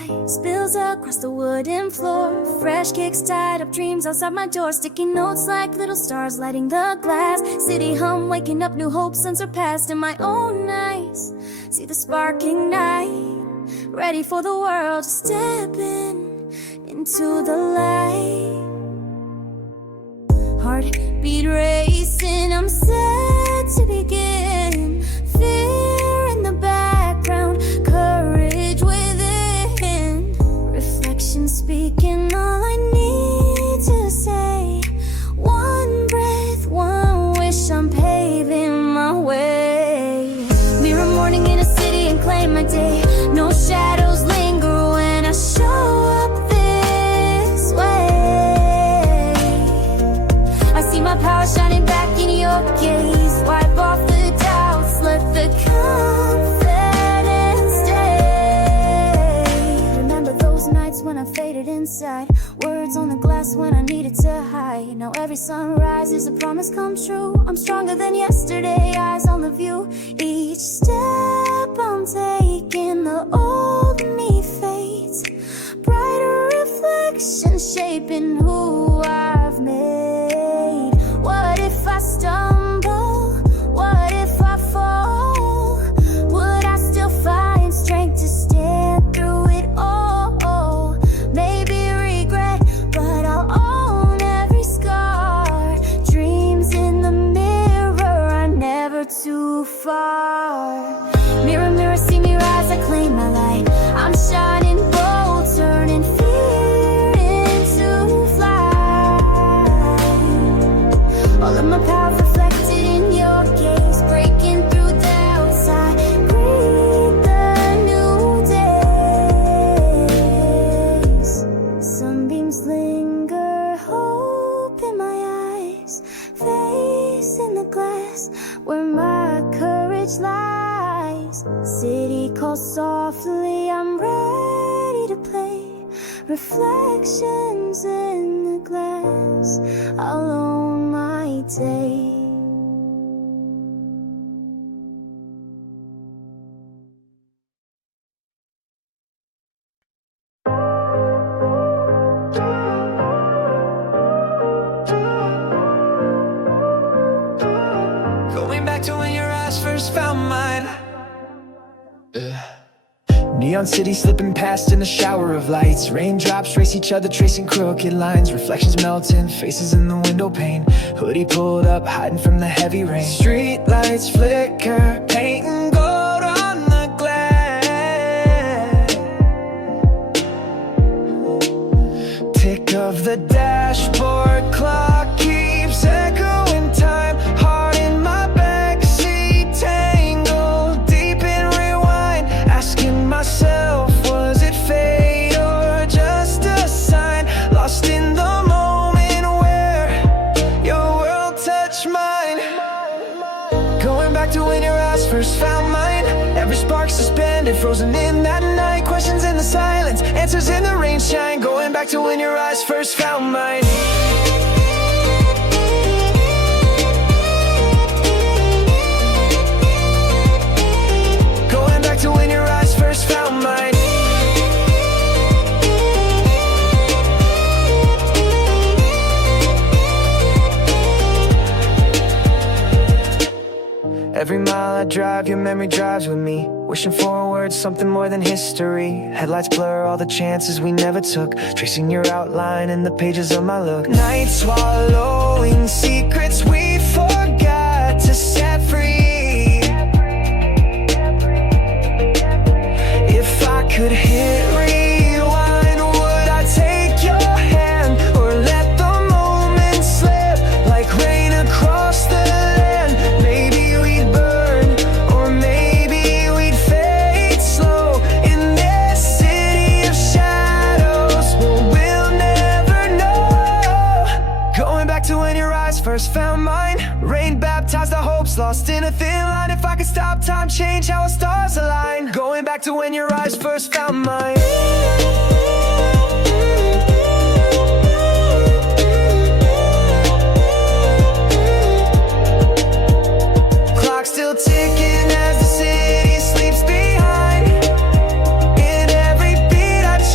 sunlight spills across the wooden floor. Fresh kicks tied up dreams outside my door. Sticky notes like little stars lighting the glass. City hum waking up new hopes unsurpassed. In my own eyes see the sparking night, ready for the world to step into the light. Heartbeat racing, I'm set to begin. Fear in the background, courage within. Reflection speaking all I need to say. One breath, one wish, I'm paving my way. Mirror morning in a city and claim my day. No shadows linger when I show up this way. I see my power shining back in your gaze. Wipe off the doubts, let the confidence stay. Remember those nights when I faded inside, words on the glass when I needed to hide. Now every sunrise is a promise come true. I'm stronger than yesterday, eyes on the view. Each step I'm taking, the old me fades. Brighter reflection shaping who I've made. What if I stumble? What if I fall? Would I still find strength to stand through it all? Maybe regret, but I'll own every scar. Dreams in the mirror are never too far. Mirror, mirror, see me rise, I claim my light. I'm shining bold, turning fear into flight. All of my power reflected in your gaze, breaking through doubts. I breathe the new days. Sunbeams linger, hope in my eyes. Face in the glass, where my courage lies. City calls softly, I'm ready to play. Reflections in the glass, I'll own my day. Going back to when your eyes first found mine. Neon city slipping past in a shower of lights. Raindrops race each other, tracing crooked lines. Reflections melting, faces in the window pane. Hoodie pulled up, hiding from the heavy rain. Street lights flicker, painting gold on the glass. Tick of the dashboard clock keeps echoing time. Heart in my backseat, tangled deep in rewind. Asking myself, was it fate or just a sign? Lost in the moment where your world touched mine. Going back to when your eyes first found mine. Every spark suspended, frozen in that night. Questions in the silence, answers in the rain shine. Going back to when your eyes first found mine. Going back to when your eyes first found mine. Every mile I drive, your memory drives with me. Wishing forward, something more than history. Headlights blur all the chances we never took, tracing your outline in the pages of my look. Night swallowing secrets we forgot to set free. If I could hit rewind, would I take your hand or let the moment slip like rain across the land? Maybe we'd burn, or maybe we'd fade slow in this city of shadows. Well, we'll never know. Going back to when your eyes first found mine. Rain baptized the hopes lost in a thin line. If I could stop time, change how our stars align. Going back to when your eyes first found mine. Clock still ticking as the city sleeps behind. In every beat I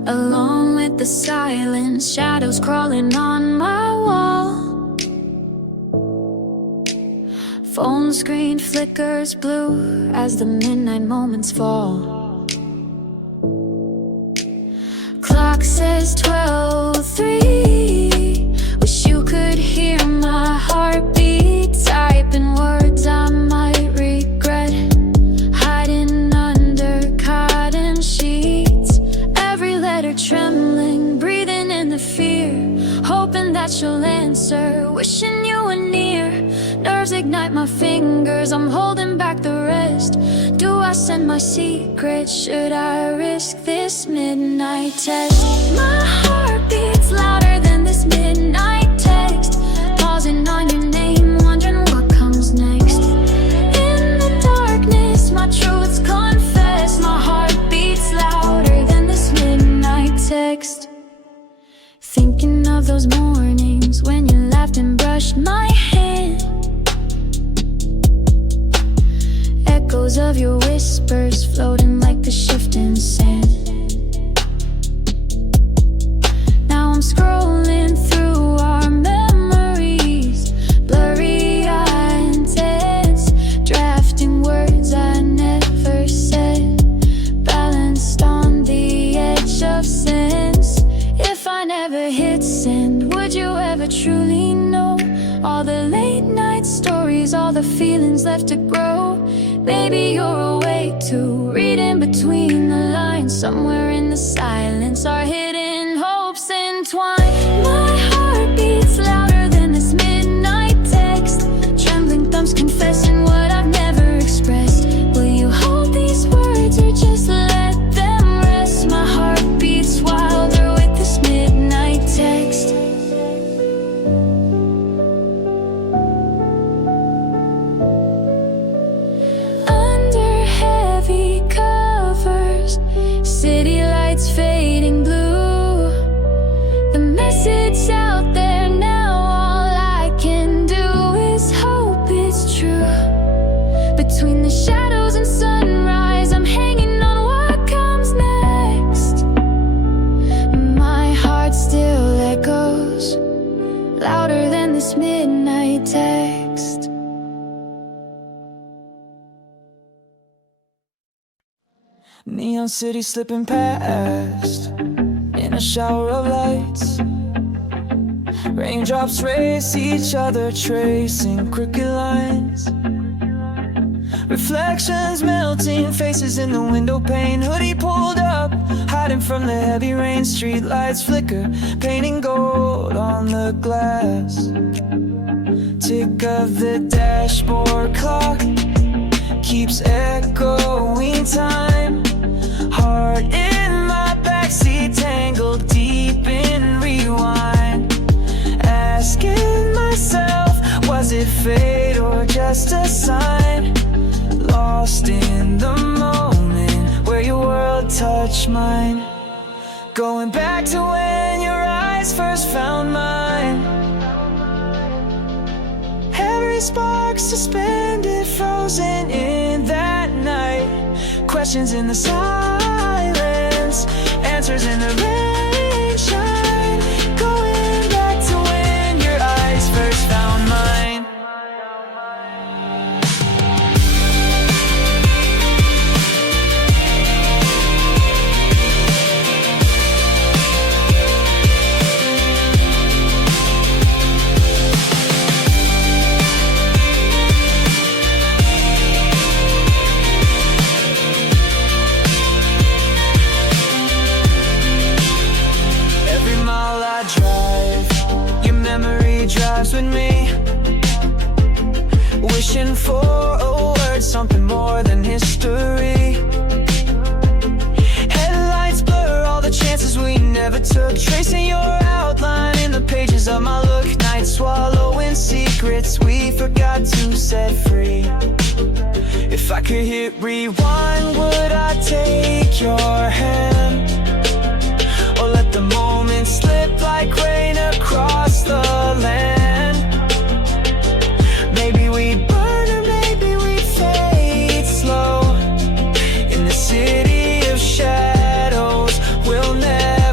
along with the silence, shadows crawling on my wall. Phone screen flickers blue as the midnight moments fall. Clock says 12:03. Wish you could hear my heartbeat, typing words I might regret, hiding under cotton sheets. Every letter trembling, breathing in the fear, hoping that you'll answer, wishing you were near. Nerves ignite my fingers, I'm holding back the rest. Do I send my secrets? Should I risk this midnight test? My heart beats louder than this midnight text, pausing on your name, wondering what comes next. In the darkness, my truths confess. My heart beats louder than this midnight text. Thinking of those mornings when you laughed and brushed my hand, echoes of your whispers floating like the shifting sand. Now I'm scrolling through our memories, blurry-eyed and tense, drafting words I never said, balanced on the edge of sense. If I never hit send, would you ever truly know all the late night stories, all the feelings left to grow? Maybe you're awake too, reading between the lines. Somewhere in the silence, our hidden hopes entwine. My heart beats louder than this midnight text, trembling thumbs confessing what I've never expressed. Will you hold these words or just let them rest? My heart beats wilder with this midnight text. Heavy covers, city lights fading blue. The message out there now, all I can do is hope it's true. Between the shadows and sunrise, I'm hanging on what comes next. My heart still echoes louder than this midnight text. Neon city slipping past in a shower of lights. Raindrops race each other, tracing crooked lines. Reflections melting, faces in the window pane. Hoodie pulled up, hiding from the heavy rain. Street lights flicker, painting gold on the glass. Tick of the dashboard clock keeps echoing time. Heart in my backseat, tangled deep in rewind. Asking myself, was it fate or just a sign? Lost in the moment where your world touched mine. Going back to when your eyes first found mine. Every spark suspended, frozen in that night. Questions in the silence, answers in the rain shine. Going back to when your eyes first found mine. Drives with me, wishing for a word, something more than history. Headlights blur all the chances we never took, tracing your outline in the pages of my look. Nights swallowing secrets we forgot to set free. If I could hit rewind, would I take your hand? Or let the moment slip like rain across the land? Maybe we'd burn or maybe we'd fade slow. In the city of shadows, we'll never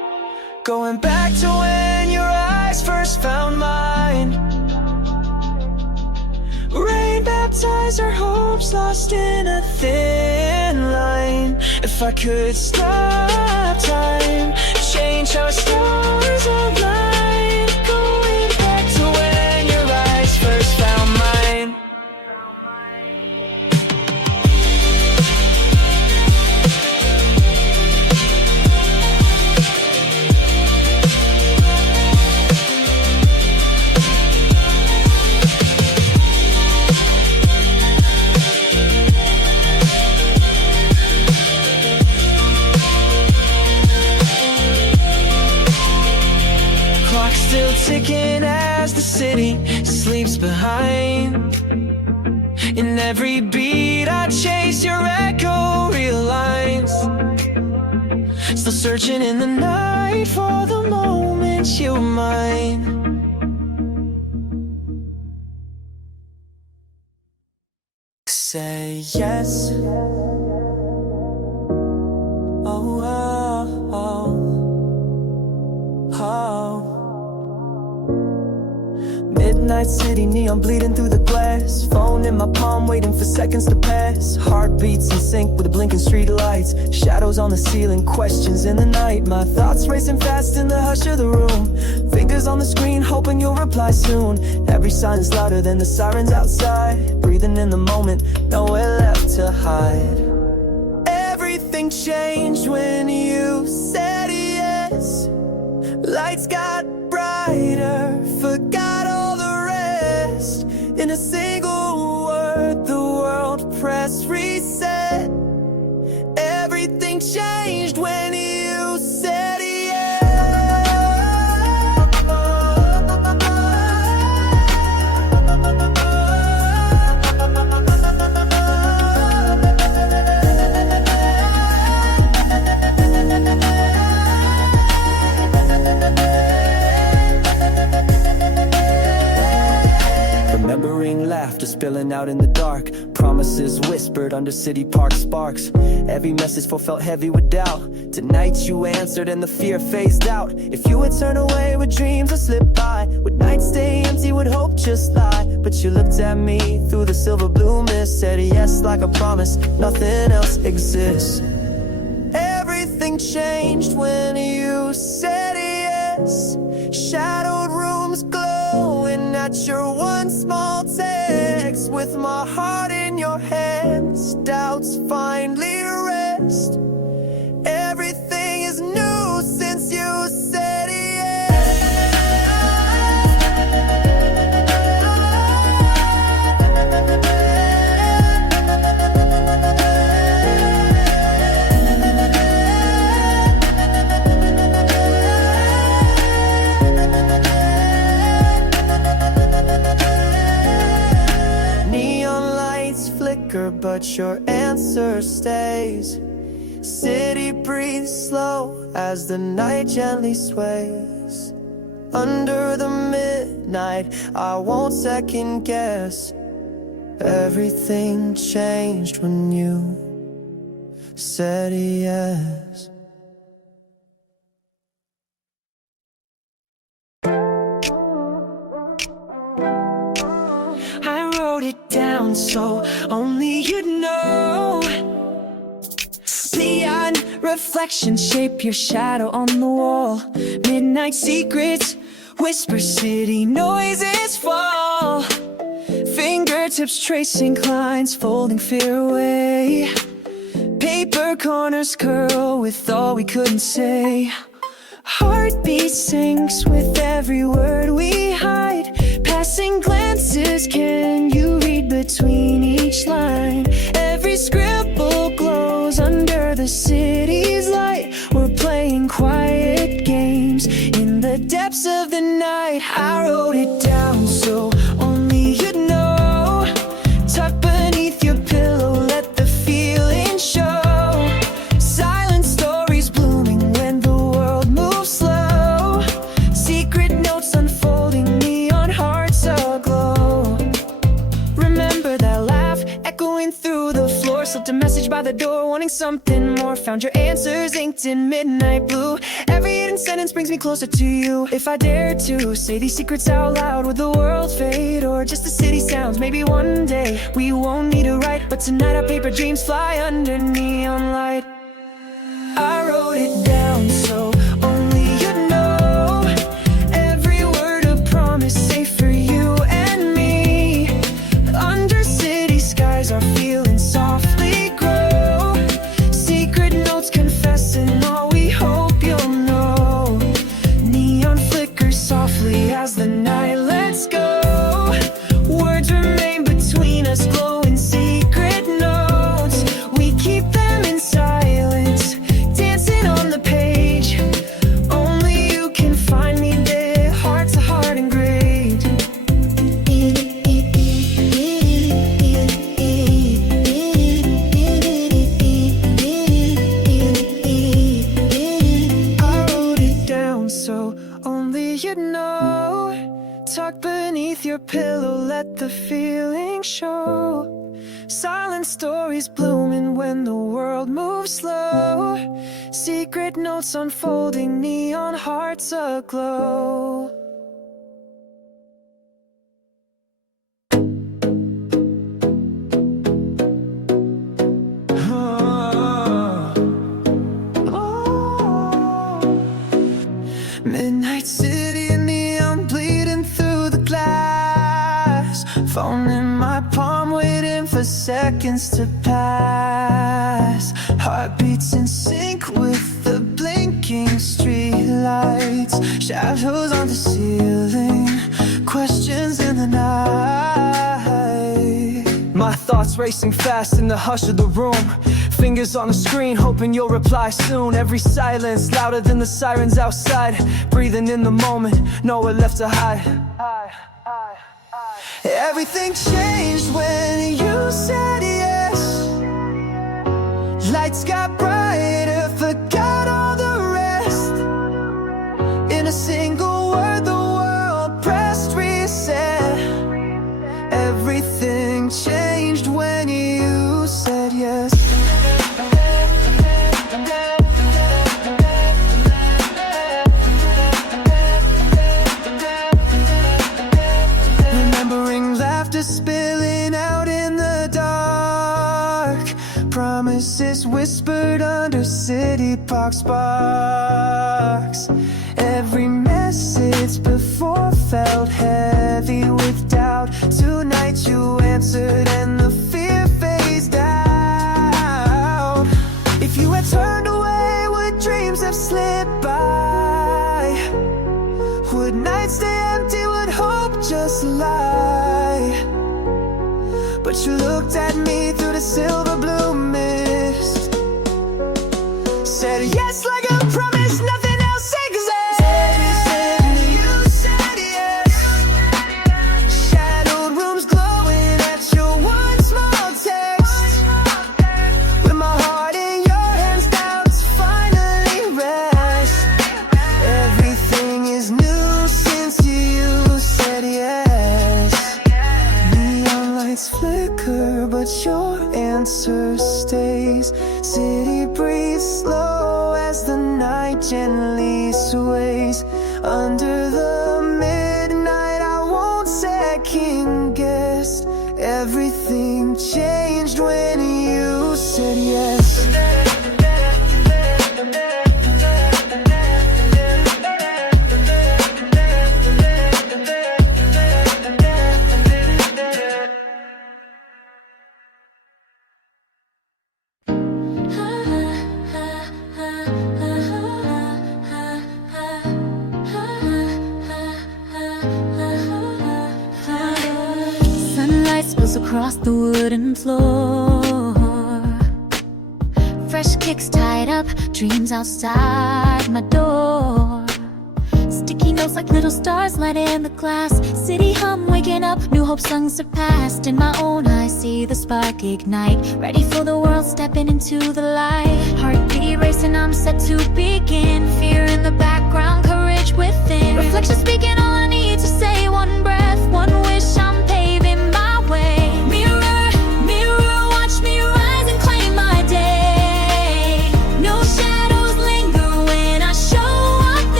lost in a thin line. If I could stop time, change how stars align, going back to when your eyes first found mine. Still ticking as the city sleeps behind. In every beat I chase, your echo realigns. Still searching in the night for the moment you were mine. Say yes. Oh, oh, oh, oh. Midnight city, neon bleeding through the glass. Phone in my palm, waiting for seconds to pass. Heartbeats in sync with the blinking street lights. Shadows on the ceiling, questions in the night. My thoughts racing fast in the hush of the room. Fingers on the screen, hoping you'll reply soon. Every sign is louder than the sirens outside. Breathing in the moment, nowhere left to hide. Everything changed when you said yes. Lights got brighter, forgot all the rest. In a single word, the world pressed reset. Everything changed when you said yes. Remembering laughter spilling out in the dark, promises whispered under city park sparks. Every message felt heavy with doubt. Tonight you answered and the fear phased out. If you would turn away, would dreams would slip by? Would nights stay empty, would hope just lie? But you looked at me through the silver blue mist, said yes like a promise, nothing else exists. Everything changed when you said yes. Shadowed rooms glowing at your one small text. With my heart in your hands, doubts finally rest. Everything is new since you said but your answer stays. City breathes slow as the night gently sways. Under the midnight, I won't second guess. Everything changed when you said yes. I wrote it down so only you'd know. Beyond reflections shape your shadow on the wall. Midnight secrets whisper, city noises fall. Fingertips tracing lines, folding fear away. Paper corners curl with all we couldn't say. Heartbeat sinks with every word we hide. Passing glances, can you read between each line? Every scribble glows under the city's light. We're playing quiet games in the depths of the night. I wrote it down so only you'd know. Tucked beneath your pillow, let the feeling show. Silent stories blooming when the world moves slow. Secret notes unfolding, neon hearts aglow. Remember that laugh echoing through the floor. Slipped a message by the door wanting something more. Found your answers inked in midnight blue. Every sentence brings me closer to you. If I dare to say these secrets out loud, would the world fade or just the city sounds? Maybe one day we won't need to write, but tonight our paper dreams fly under neon light. I wrote it down so only you'd know. Every word a promise, safe for you and me. Under city skies our feelings softly grow. Secret notes confessing all we hope you'll know. Neon flickers softly as the night lets go. Words remain between us, glowing secret notes. We keep them in silence, dancing on the page. Only you can find me there, heart to heart engraved. I wrote it down so only you'd know. Tuck beneath your pillow, let the feeling show. Silent stories blooming when the world moves slow. Secret notes unfolding, neon hearts aglow. Midnight city, neon bleeding through the glass. Phone in my palm, waiting for seconds to pass. Heartbeats in sync with the blinking street lights. Shadows on the ceiling, questions in the night. My thoughts racing fast in the hush of the room. Fingers on the screen, hoping you'll reply soon. Every silence louder than the sirens outside. Breathing in the moment, nowhere left to hide. Everything changed when you said yes. Lights got brighter, forgot all the rest. In a single word, the world pressed reset. Everything changed when you said yes. Remembering laughter spilling out in the dark. Promises whispered under city park sparks. Every message before felt heavy with doubt. Tonight you answered and the fear phased out. If you had turned away, would dreams have slipped by? Would nights stay empty, would hope just lie? But you looked at me through the silver blue mist. Said yes like a promise, nothing else exists. You said yes. Shadowed rooms glowing at your one small text. With my heart in your hands, doubts finally rest. Everything is new since you said yes. Neon lights flicker, but your answer stays. City breathes slow as the night gently sways. Under the midnight, I won't second guess. Everything changed when you said yes. Sunlight spills across the wooden floor. Fresh kicks tied up, dreams outside my door. Sticky notes like little stars lighting the glass. City hum waking up, new hope sung surpassed. In my own eyes see the spark ignite. Ready for the world, stepping into the light. Heartbeat racing, I'm set to begin. Fear in the background, courage within. Reflection speaking, all I need to say. One breath, one wish, I'm paving my way. Mirror, mirror, watch me rise and claim my day. No shadows linger when I show up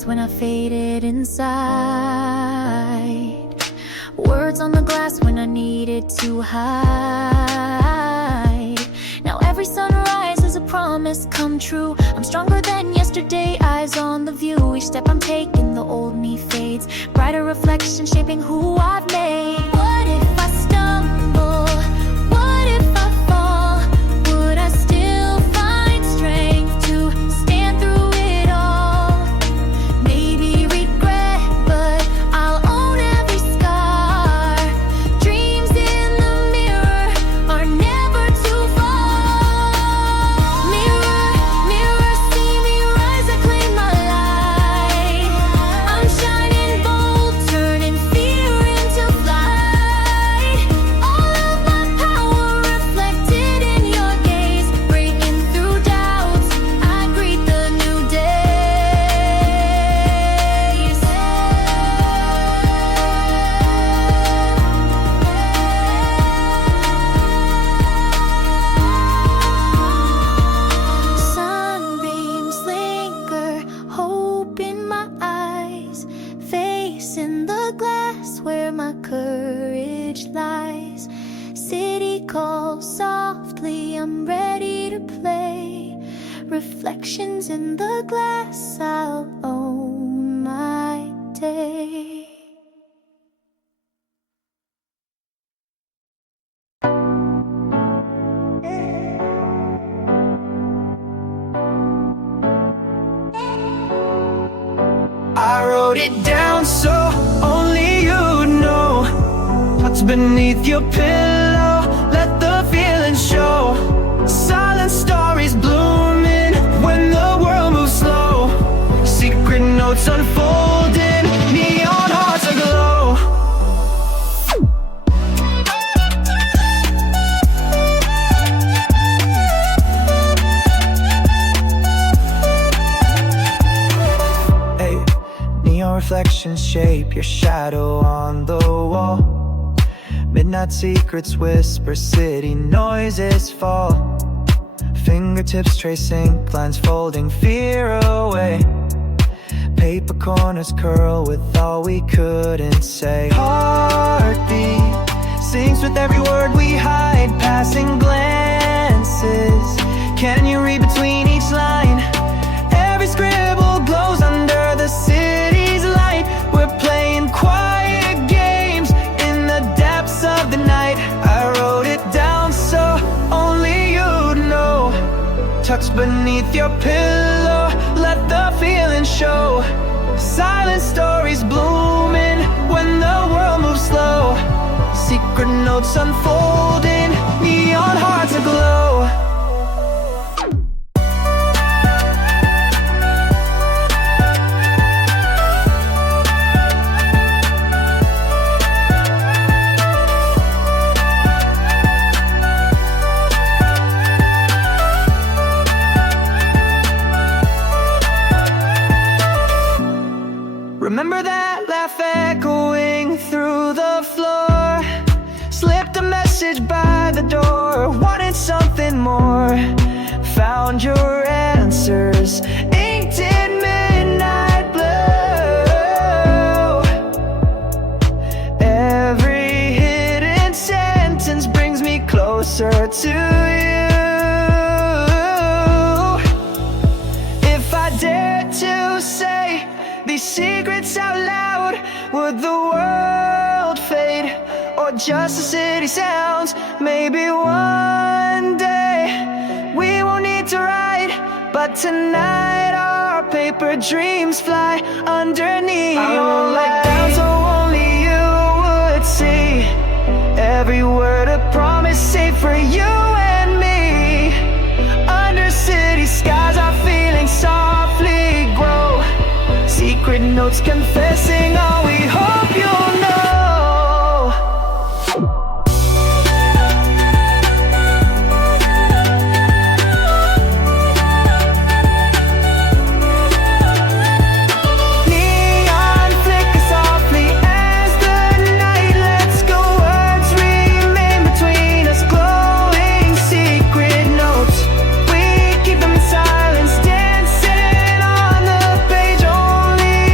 glass when I faded inside. Words on the glass when I needed to hide. Now every sunrise is a promise come true. I'm stronger than yesterday, eyes on the view. Each step I'm taking, the old me fades. Brighter reflection shaping who I've made. What if I stumble? What if I fall? Would I still find strength to stand through it all? Maybe regret, but I'll own every scar. Dreams in the mirror are never too far. Mirror, mirror, see me rise, I claim my light. I'm shining bold, turning fear into flight. All of my power reflected in your gaze. Breaking through doubts, I greet the new days. Sunbeams linger, hope in my eyes. Face in the glass where my courage lies. City calls softly, I'm ready to play. Reflections in the glass, I'll own my day. I wrote it down so only you'd know what's beneath your pillow. Let the feeling show. Silent stories blooming when the world moves slow. Secret notes unfolding, neon hearts aglow. Hey, neon reflections shape your shadow on the wall. Midnight secrets whisper, city noises fall. Fingertips tracing lines, folding fear away. Paper corners curl with all we couldn't say. Heartbeat sings with every word we hide. Passing glances, can you read between each line? Every scribble glows under the city's light. We're playing quiet games in the depths of the night. I wrote it down so only you'd know. Tucked beneath your pillow, let the feeling show. Silent stories blooming when the world moves slow. Secret notes unfolding, neon hearts aglow. Remember that laugh echoing through the floor. Slipped a message by the door, wanted something more. Found your answers, inked in midnight blue. Every hidden sentence brings me closer to you. If I dared to say these secrets out loud, would the world fade, or just the city sounds? Maybe one day we won't need to write, but tonight our paper dreams fly underneath. I won't let down so only you would see. Every word a promise, safe for you and me. Under city skies our feelings softly grow. Secret notes confessing all we hope you'll know. Neon flicker softly as the night lets go. Words remain between us, glowing secret notes. We keep them in silence, dancing on the page. Only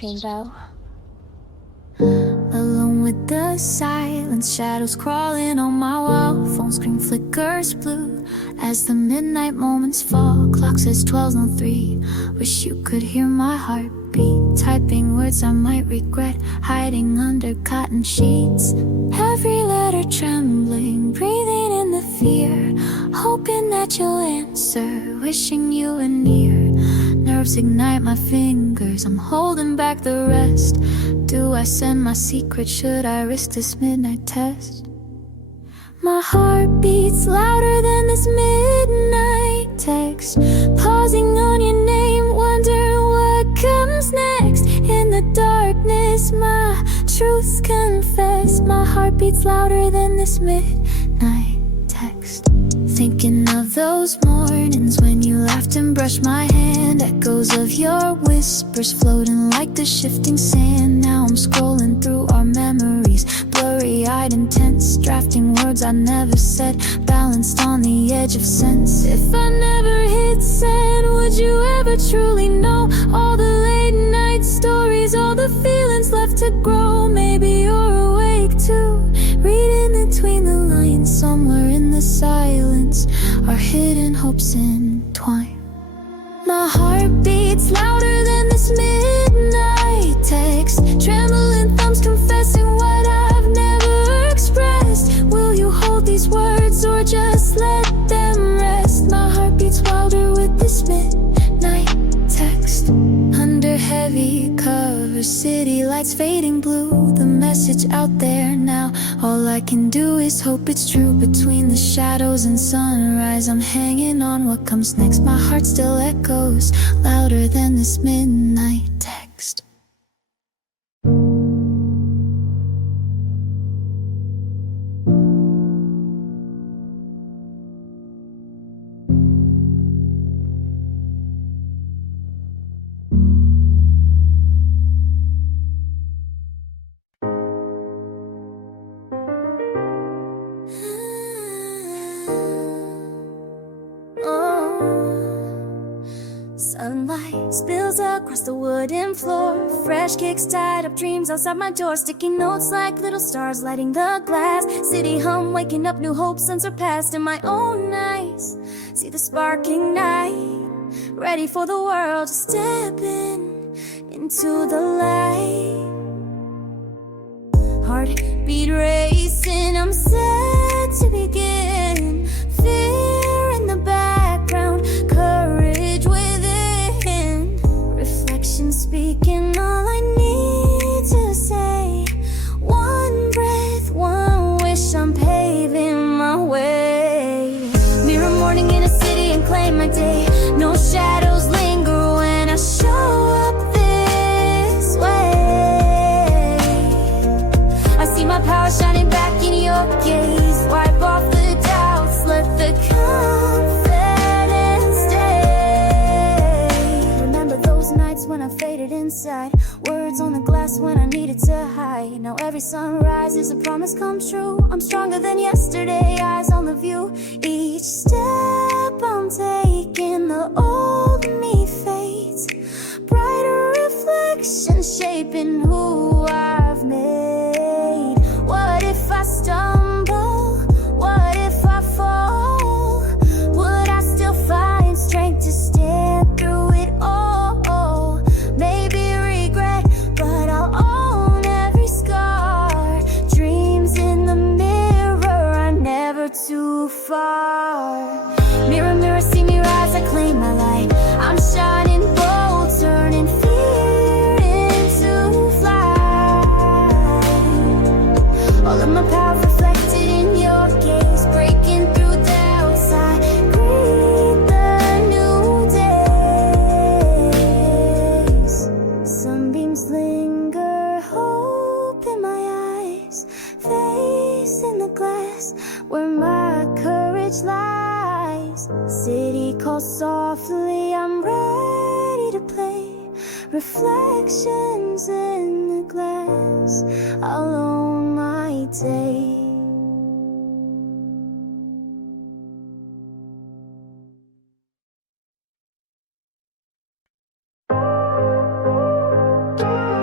Rainbow. Alone with the silence, shadows crawling on my wall. Phone screen flickers blue as the midnight moments fall. Clock says 12:03. Wish you could hear my heartbeat. Typing words I might regret, hiding under cotton sheets. Every letter trembling, breathing in the fear, hoping that you'll answer, wishing you were near. Nerves ignite my fingers, I'm holding back the rest. Do I send my secret? Should I risk this midnight test? My heart beats louder than this midnight text. Pausing on your name, wondering what comes next. In the darkness, my truths confess. My heart beats louder than this midnight text. Thinking of those mornings when you laughed and brushed my hand. Echoes of your whispers floating like the shifting sand. Now I'm scrolling through our memories, blurry-eyed and tense, drafting words I never said, balanced on the edge of sense. If I never hit send, would you ever truly know all the late night stories, all the feelings left to grow? Maybe you're awake too, reading between the lines. Somewhere in the silence, our hidden hopes entwine. My heart beats louder than this midnight text. Trembling thumbs confessing what I've never expressed. Will you hold these words or just let them rest? My heart beats wilder with this midnight text. Under heavy covers, city lights fading blue. The message out there now, all I can do is hope it's true. Between the shadows and sunrise, I'm hanging on what comes next. My heart still echoes louder than this midnight text. Sunlight spills across the wooden floor. Fresh kicks tied up dreams outside my door. Sticky notes like little stars lighting the glass. City hum waking up new hopes unsurpassed. In my own eyes see the sparking night, ready for the world to step into the light. Heartbeat racing, I'm set to begin. Fear in the background, courage within. Reflection speaking all I need to say. One breath, one wish, I'm paving my way. Mirror morning in a city and claim my day. No shadows linger when I show up this way. I see my power shining back in your gaze. Wipe off the doubts, let the confidence stay. Remember those nights when I faded inside, words on the glass when I needed to hide. Now every sunrise is a promise come true. I'm stronger than yesterday, eyes on the view. Each step I'm taking, the old me fades. Brighter reflection shaping who I've made. What if I stumble? What if I fall? Would I still find strength to stand through it all? Maybe regret, but I'll own every scar. Dreams in the mirror are never too far. Mirror, mirror, see me rise, I claim my light. I'm shining bold, turning fear into flight. All of my power reflected in your gaze, breaking through doubts. I greet the new days. Sunbeams linger, hope in my eyes. Face in the glass, where my courage lies. City calls softly, I'm ready to play. Reflections in the glass, I'll own my day.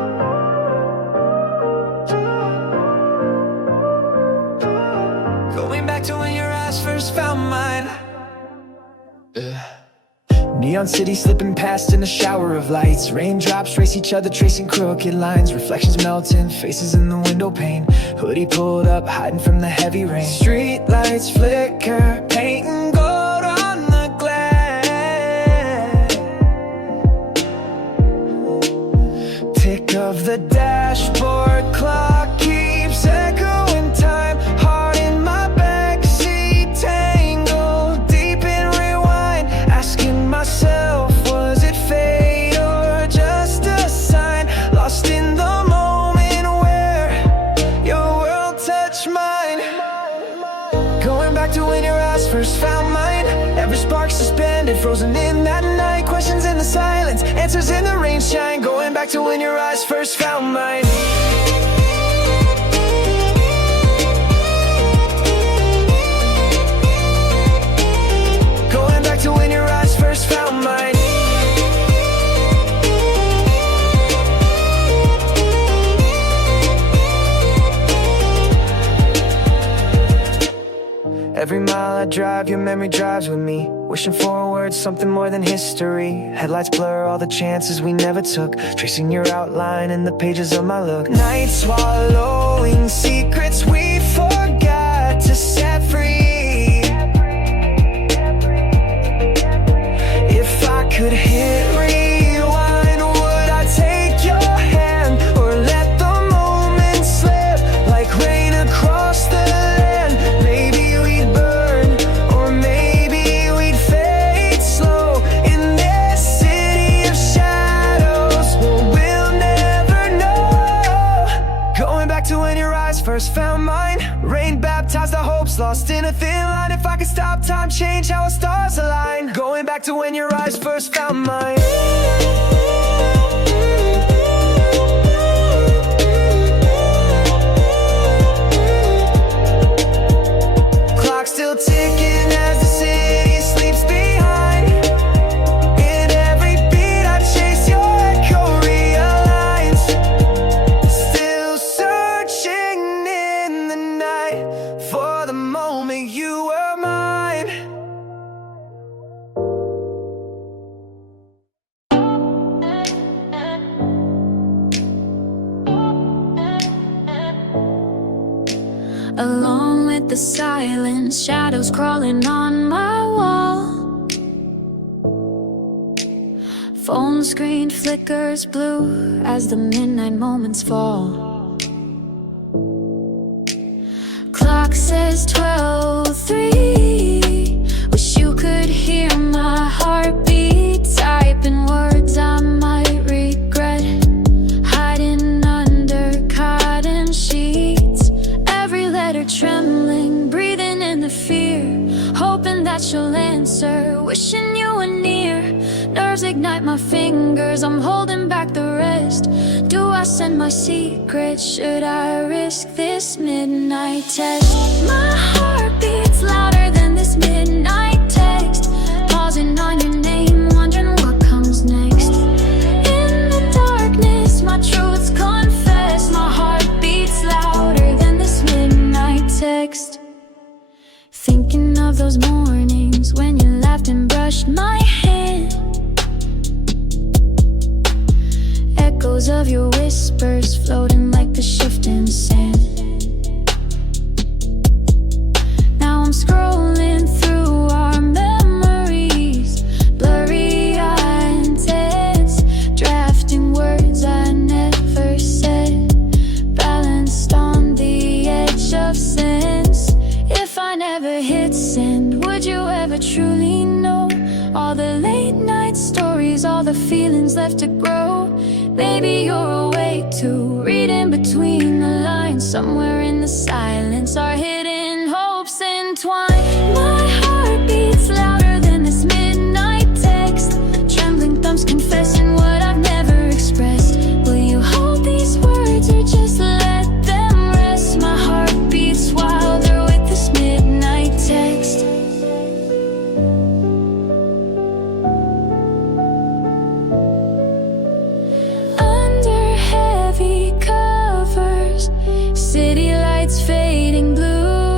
Neon city slipping past in a shower of lights. Raindrops race each other, tracing crooked lines. Reflections melting, faces in the window pane. Hoodie pulled up, hiding from the heavy rain. Street lights flicker, painting gold on the glass. Tick of the dashboard clock keeps echoing time. Heart in my backseat, tangled deep in rewind. Asking myself, was it fate or just a sign? Lost in the moment where your world touched mine. Going back to when your eyes first found mine. Every spark suspended, frozen in that night. Questions in the silence, answers in the rain shine. Going back to when your eyes first found mine. Going back to when your eyes first found mine. Every mile I drive, your memory drives with me. Wishing forward, something more than history. Headlights blur all the chances we never took. Tracing your outline in the pages of my look. Night swallowing secrets we forgot to set free. If I could hit rewind, would I take your hand? Or let the moment slip like rain across the land? Maybe we'd burn, or maybe we'd fade slow in this city of shadows. Well, we'll never know. Going back to when your eyes first found mine. Rain baptized the hopes lost in a thin line. If I could stop time, change how our stars align. Going back to when your eyes first found mine. Clock still ticking as the city sleeps behind. In every beat I chase, your echo realigns. Still searching in the night for the moment you were mine. Along with the silence, shadows crawling on my wall. Phone screen flickers blue as the midnight moments fall. Clock says 12:03. Wish you could hear my heartbeat. Typing words I might regret. Hiding under cotton sheets. Every letter trembling, breathing in the fear. Hoping that you'll answer, wishing you were near. Nerves ignite my fingers, I'm holding back the rest. Do I send my secret? Should I risk this midnight test? My heart beats louder than this midnight text. Pausing on your name, wondering what comes next. In the darkness, my truths confess. My heart beats louder than this midnight text. Thinking of those mornings when you laughed and brushed my hand. Echoes of your whispers floating like the shifting sand. Now I'm scrolling through our memories, blurry-eyed and tense, drafting words I never said, balanced on the edge of sense. If I never hit send, would you ever truly know all the late night stories, all the feelings left to grow? Maybe you're awake too, reading between the lines. Somewhere in the silence, our hidden hopes entwine. My heart beats louder than this midnight text. Trembling thumbs confessing what I've never expressed. Will you hold these words or just let them rest? My heart beats wilder with this midnight text. Under heavy covers, city lights fading blue.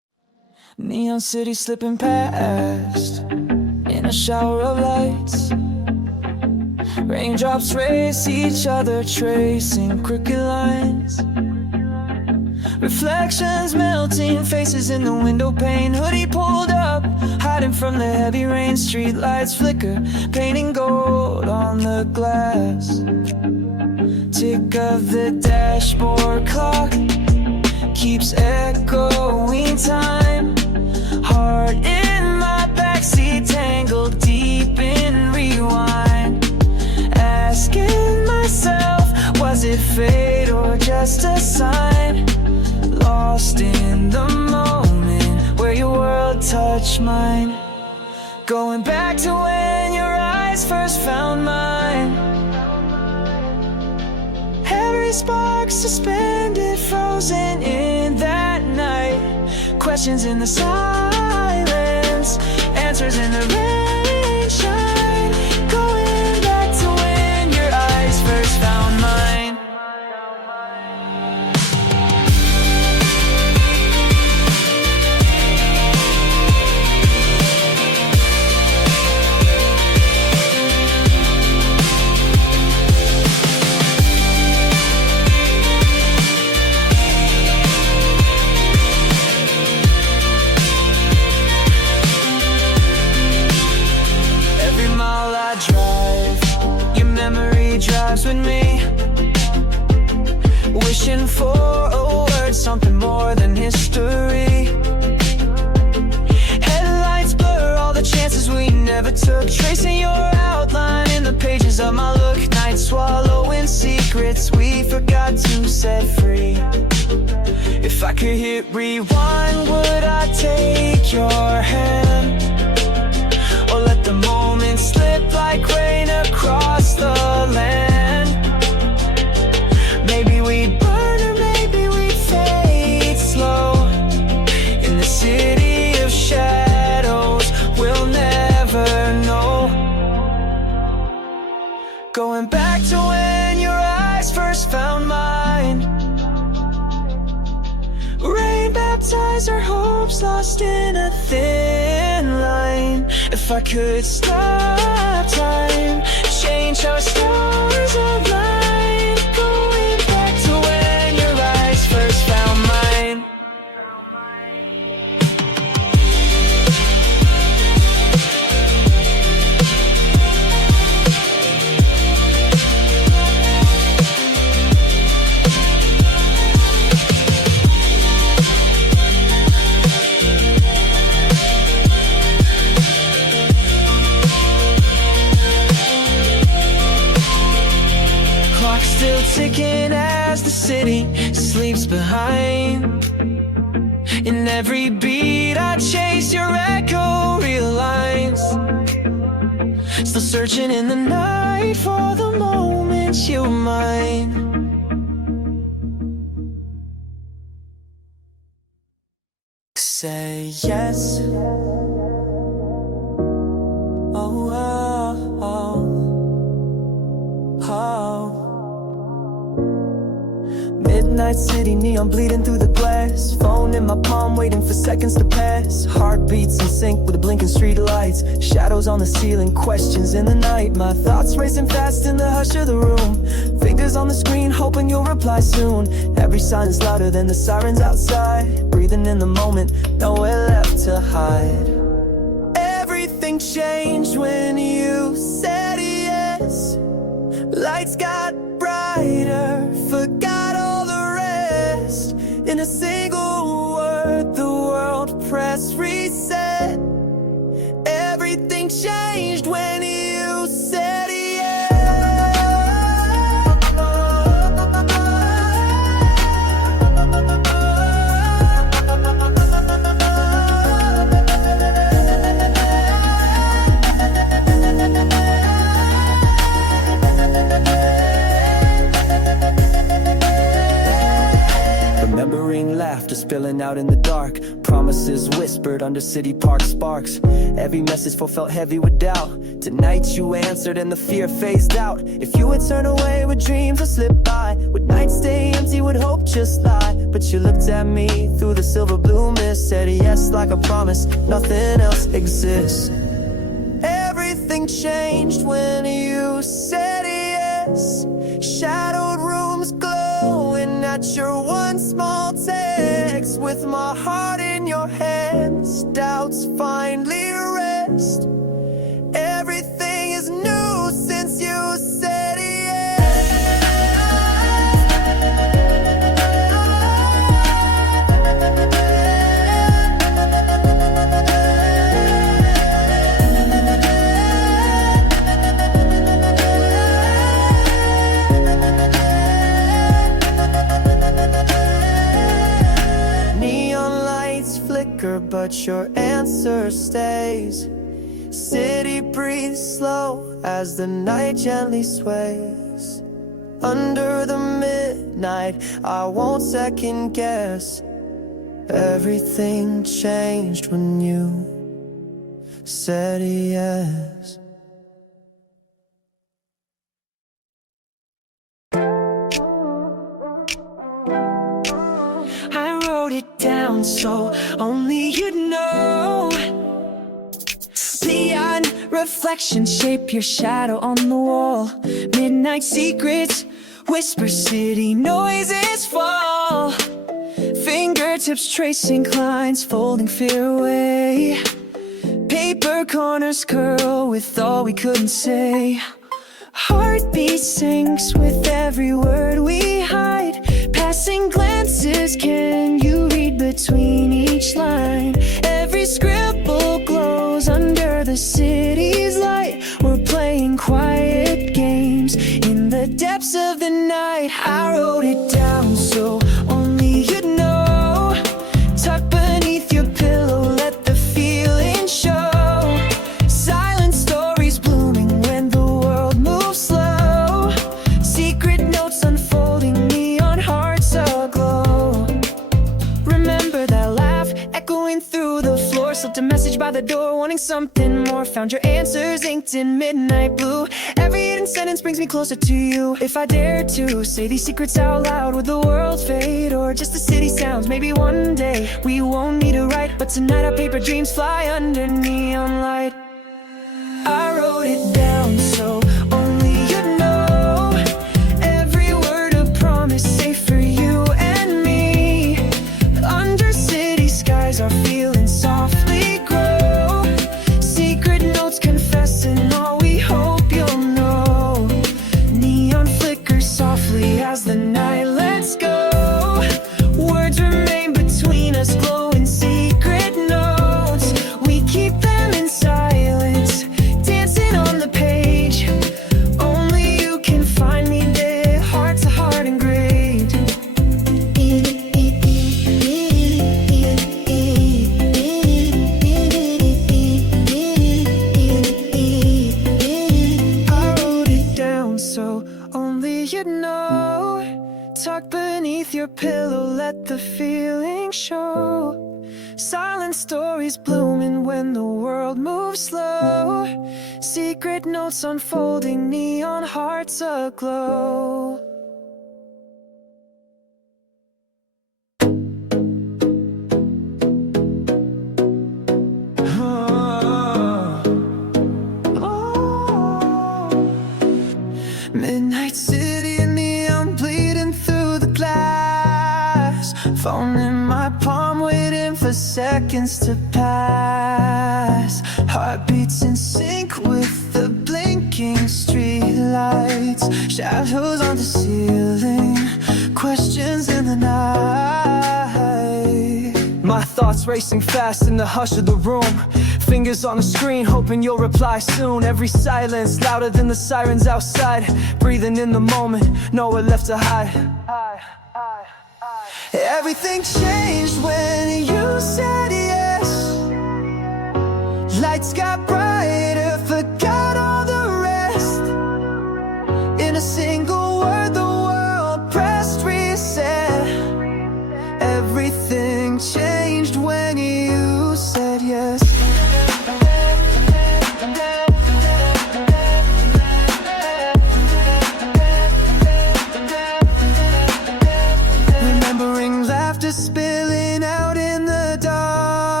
Neon city slipping past in a shower of lights. Raindrops race each other, tracing crooked lines. Reflections melting, faces in the window pane. Hoodie pulled up, hiding from the heavy rain. Street lights flicker, painting gold on the glass. Tick of the dashboard clock keeps echoing time. Heart in my backseat, tangled deep in rewind. Asking myself, was it fate or just a sign? Lost in the moment where your world touched mine. Going back to when your eyes first found mine. Every spark suspended, frozen in that night. Questions in the silence, answers in the rain shine. Going back to when your eyes first found mine. Drives with me, wishing for a word, something more than history. Headlights blur all the chances we never took, tracing your outline in the pages of my look. Night swallowing secrets we forgot to set free. If I could hit rewind, would I take your hand? Or let the moment slip like rain across the land? Maybe we'd burn or maybe we'd fade slow. In the city of shadows, we'll never know. Going back to when your eyes first found mine. Rain baptized our hopes, lost in a thin line. If I could stop time, change how stars align. Going back to when your eyes first found mine. Still ticking as the city sleeps behind. In every beat I chase, your echo realigns. Still searching in the night for the moment you're mine. Say yes. Oh, oh, oh, oh. Midnight city, neon bleeding through the glass. Phone in my palm, waiting for seconds to pass. Heartbeats in sync with the blinking street lights. Shadows on the ceiling, questions in the night. My thoughts racing fast in the hush of the room. Fingers on the screen, hoping you'll reply soon. Every silence louder than the sirens outside. Breathing in the moment, nowhere left to hide. Everything changed when you said yes. Lights got brighter, forgot all the rest. In a single word, the world pressed reset. Everything changed when you said yes. Remembering laughter spilling out in the dark. Promises whispered under city park sparks. Every message felt heavy with doubt. Tonight you answered and the fear phased out. If you would turn away, would dreams would slip by? Would nights stay empty, would hope just lie? But you looked at me through the silver blue mist, said yes like a promise, nothing else exists. Everything changed when you said yes. Shadowed rooms glowing at your one small text. With my heart in your hands, doubts finally rest. Everything is new since you said but your answer stays. City breathes slow as the night gently sways. Under the midnight, I won't second guess. Everything changed when you said yes. I wrote it down so only you'd know. Beyond reflection, shape your shadow on the wall. Midnight secrets, whisper city noises fall. Fingertips tracing lines, folding fear away. Paper corners curl with all we couldn't say. Heartbeat sinks with every word we hide. Passing glances, can you read between each line? Every scribble glows under the city's light. We're playing quiet games in the depths of the night. I wrote it down so only you'd know. Tucked beneath your pillow, let the feeling show. Silent stories blooming when the world moves slow. Secret notes unfolding, neon hearts aglow. Remember that laugh echoing through the floor. Slipped a message by the door wanting something more. Found your answers inked in midnight blue. Every hidden sentence brings me closer to you. If I dare to say these secrets out loud, would the world fade or just the city sounds? Maybe one day we won't need to write, but tonight our paper dreams fly under neon light. I wrote it down so only you'd know. Every word a promise, safe for you and me. Under city skies, our feelings softly grow. Secret notes confessing all we hope you'll know. Neon flickers softly as the night lets go. Words remain between us, glowing secret notes. We keep them in silence, dancing on the page. Only you can find me there, heart to heart engraved. I wrote it down so only you'd know. Tucked beneath your pillow, let the feeling show. Silent stories blooming when the world moves slow. Secret notes unfolding, neon hearts aglow. Midnight city, neon bleeding through the glass. Phone in my palm, waiting for seconds to pass. Heartbeats in sync with the blinking street lights. Shadows on the ceiling, questions in the night. My thoughts racing fast in the hush of the room. Fingers on the screen, hoping you'll reply soon. Every silence louder than the sirens outside. Breathing in the moment, nowhere left to hide. Everything changed when you said yes. Lights got brighter, forgot all the rest. In a single word, the world pressed reset. Everything changed when you said yes. Remembering laughter spilling out in the dark. Memories of the night, the feeling so raw. Secret notes unfolding, neon hearts aglow. I wrote it down so only you'd know. Tucked beneath your pillow, let the feeling show. Silent stories blooming when the world moves slow. Secret notes unfolding, neon hearts aglow.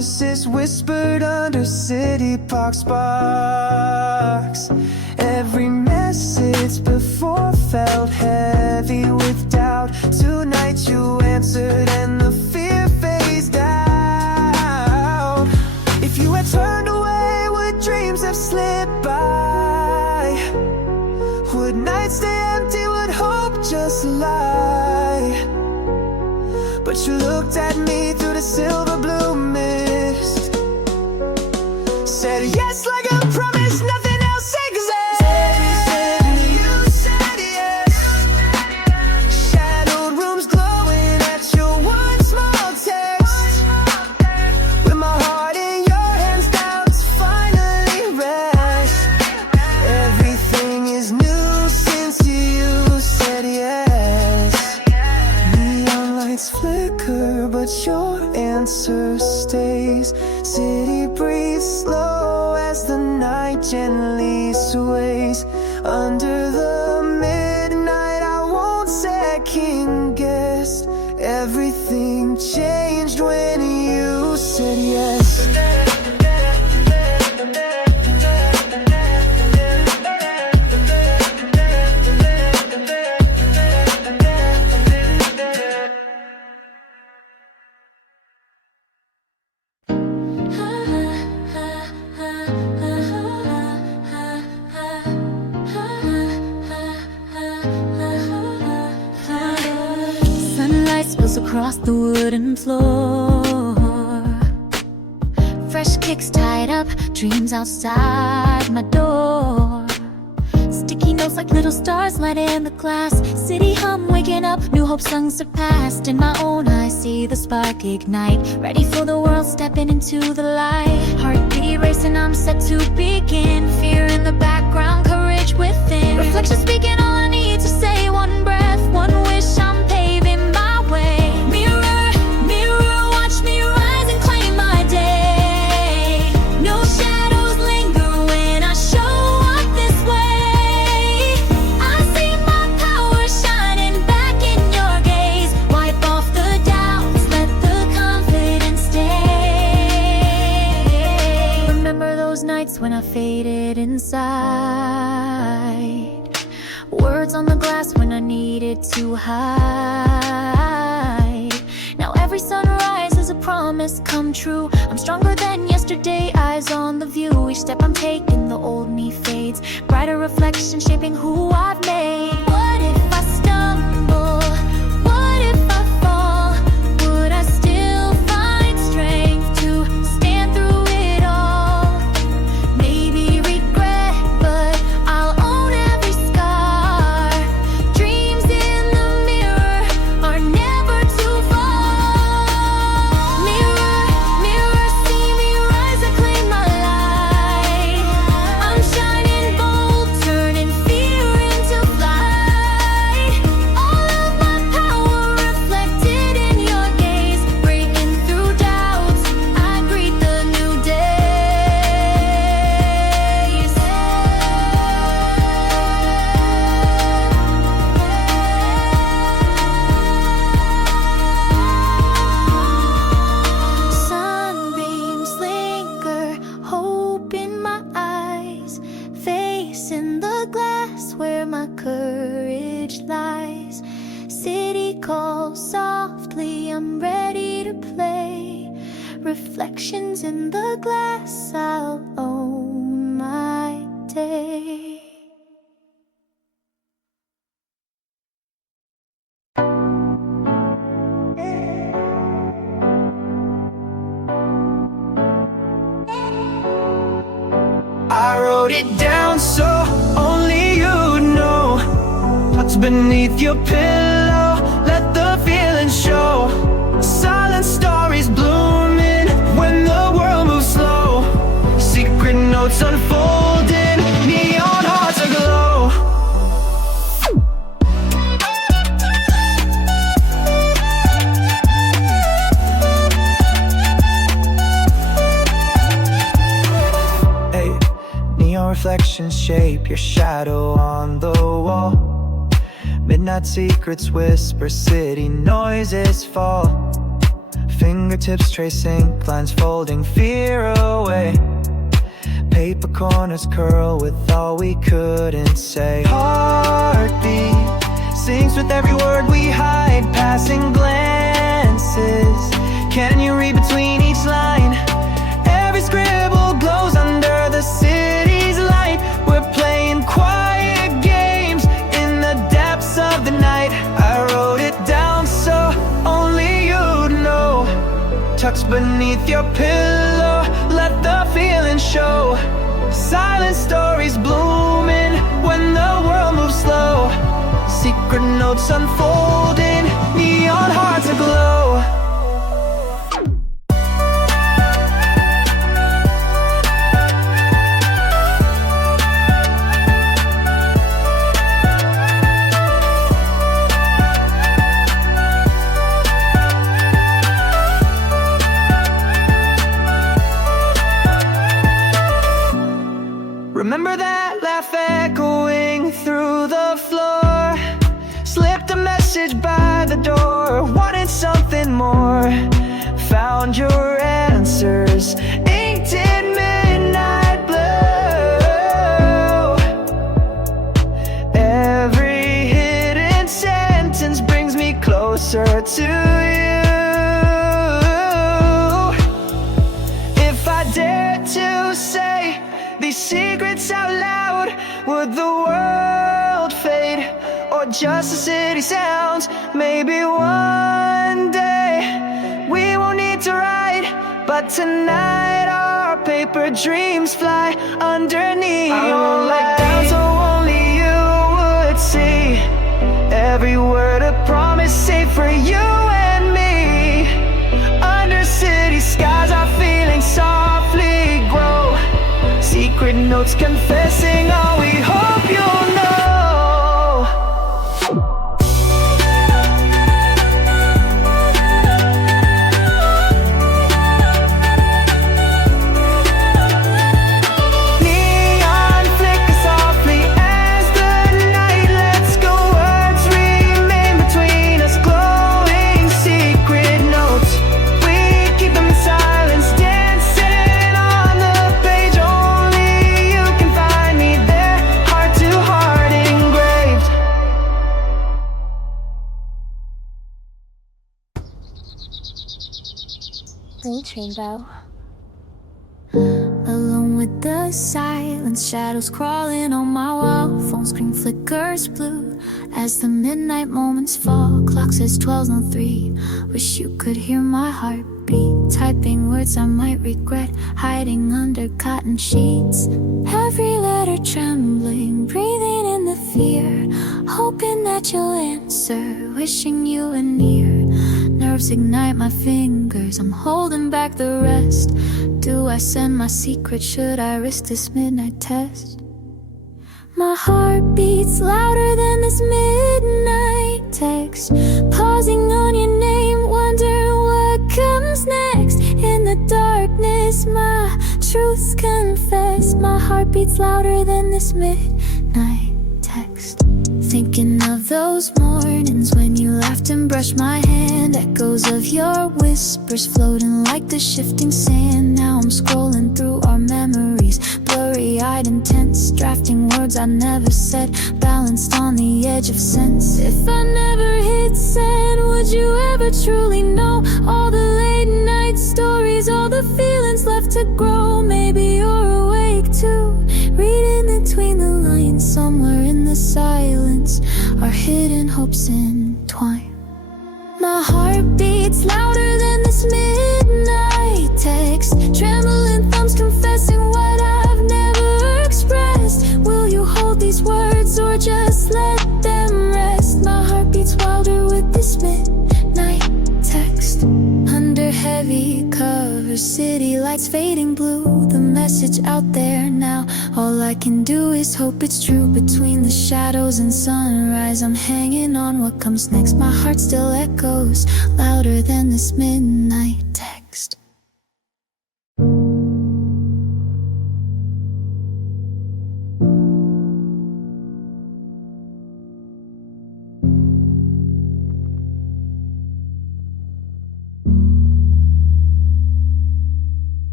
promises whispered under city park sparks. Every message before felt heavy with doubt. Tonight you answered and the fear phased out. If you had turned away, would dreams have slipped by? Would nights stay empty, would hope just lie? But you looked at me through the silver blue mist, said yes like a promise, nothing else exists. You said yes. Shadowed rooms glowing at your one small text. With my heart in your hands, doubts finally rest. Everything is new since you said yes. Neon lights flicker, but your answer stays. City breathes slow as the night gently sways. Under the midnight, I won't second guess. Everything changed when you said yes. Sunlight spills across the wooden floor. Fresh kicks tied up, dreams outside my door. Sticky notes like little stars lighting the glass. City hum waking up, new hope sung surpassed. In my own eyes see the spark ignite. Ready for the world, stepping into the light. Heartbeat racing, I'm set to begin. Fear in the background, courage within. Reflection speaking, all I need to say. One breath, one wish, I'm paving my way. Mirror, mirror, watch me rise and claim my day. No shadows linger when I show up this way. I see my power shining back in your gaze. Wipe off the doubts, let the confidence stay. Remember those nights when I faded inside. Words on the glass when I needed to hide. Now every sunrise is a promise come true. I'm stronger than yesterday, eyes on the view. Each step I'm taking, the old me fades. Brighter reflection shaping who I've made. What if I stumble? What if I fall? Would I still find strength to stand through it all? Maybe regret, but I'll own every scar. Dreams in the mirror are never too far. Mirror, mirror, see me rise and claim my light. I'm shining bold, turning fear into flight. All of my power reflected in your gaze. Breaking through doubts, I greet the new days. Sunbeams linger, hope in my eyes. Facing the glass where my courage lies. City calls softly, I'm ready to play. Reflections in the glass, I'll own my day. I wrote it down so only you'd know what's beneath your pillow. Let the feeling show. Silent stories blooming when the world moves slow. Secret notes unfolding, neon hearts aglow. Hey, neon reflections shape your shadow on the wall. Midnight secrets whisper, city noises fall. Fingertips trace ink lines, folding fear away. Paper corners curl with all we couldn't say. Heartbeat sings with every word we hide, passing glances. Can you read between each line? Every scribble glows under the city's light. We're playing quiet games in the depths of the night. I wrote it down so only you'd know. Tucked beneath your pillow, let the feeling show. Silent stories blooming when the world moves slow. Secret notes unfolding, neon hearts aglow. Remember that laugh echoing through the floor? Slipped a message by the door, wanted something more. Found your answers, inked in midnight blue. Every hidden sentence brings me closer to you. If I dared to say these secrets out loud, would the world fade, or just the city sounds? Maybe one day we won't need to write, but tonight our paper dreams fly underneath. I won't let down so only you would see. Every word a promise safe for you and me. Under city skies our feelings softly grow. Secret notes confessing all we hope you'll know. Neon flicker softly as the night lets go. Words remain between us, glowing secret notes. We keep them in silence, dancing on the page. Only you can find me there, heart to heart engraved. Thanks, Rainbow. Alone with the silence, shadows crawling on my wall. Phone screen flickers blue as the midnight moments fall. Clock says 12:03. Wish you could hear my heartbeat. Typing words I might regret, hiding under cotton sheets. Every letter trembling, breathing in the fear. Hoping that you'll answer, wishing you were near. Nerves ignite my fingers, I'm holding back the rest. Do I send my secret? Should I risk this midnight test? My heart beats louder than this midnight text. Pausing on your name, wondering what comes next. In the darkness, my truths confess. My heart beats louder than this midnight text. Thinking of those mornings when you laughed and brushed my hand. Echoes of your whispers floating like the shifting sand. Now I'm scrolling through our memories, blurry-eyed and tense, drafting words I never said, balanced on the edge of sense. If I never hit send, would you ever truly know all the late night stories, all the feelings left to grow? Maybe you're awake too, reading between the lines. Somewhere in the silence, our hidden hopes entwine. My heart beats louder than this midnight text. Trembling thumbs confessing what I've never expressed. Will you hold these words or just let them rest? My heart beats wilder with this midnight text. Under heavy covers, city lights fading blue. The message out there now, all I can do is hope it's true. Between the shadows and sunrise, I'm hanging on what comes next. My heart still echoes louder than this midnight text.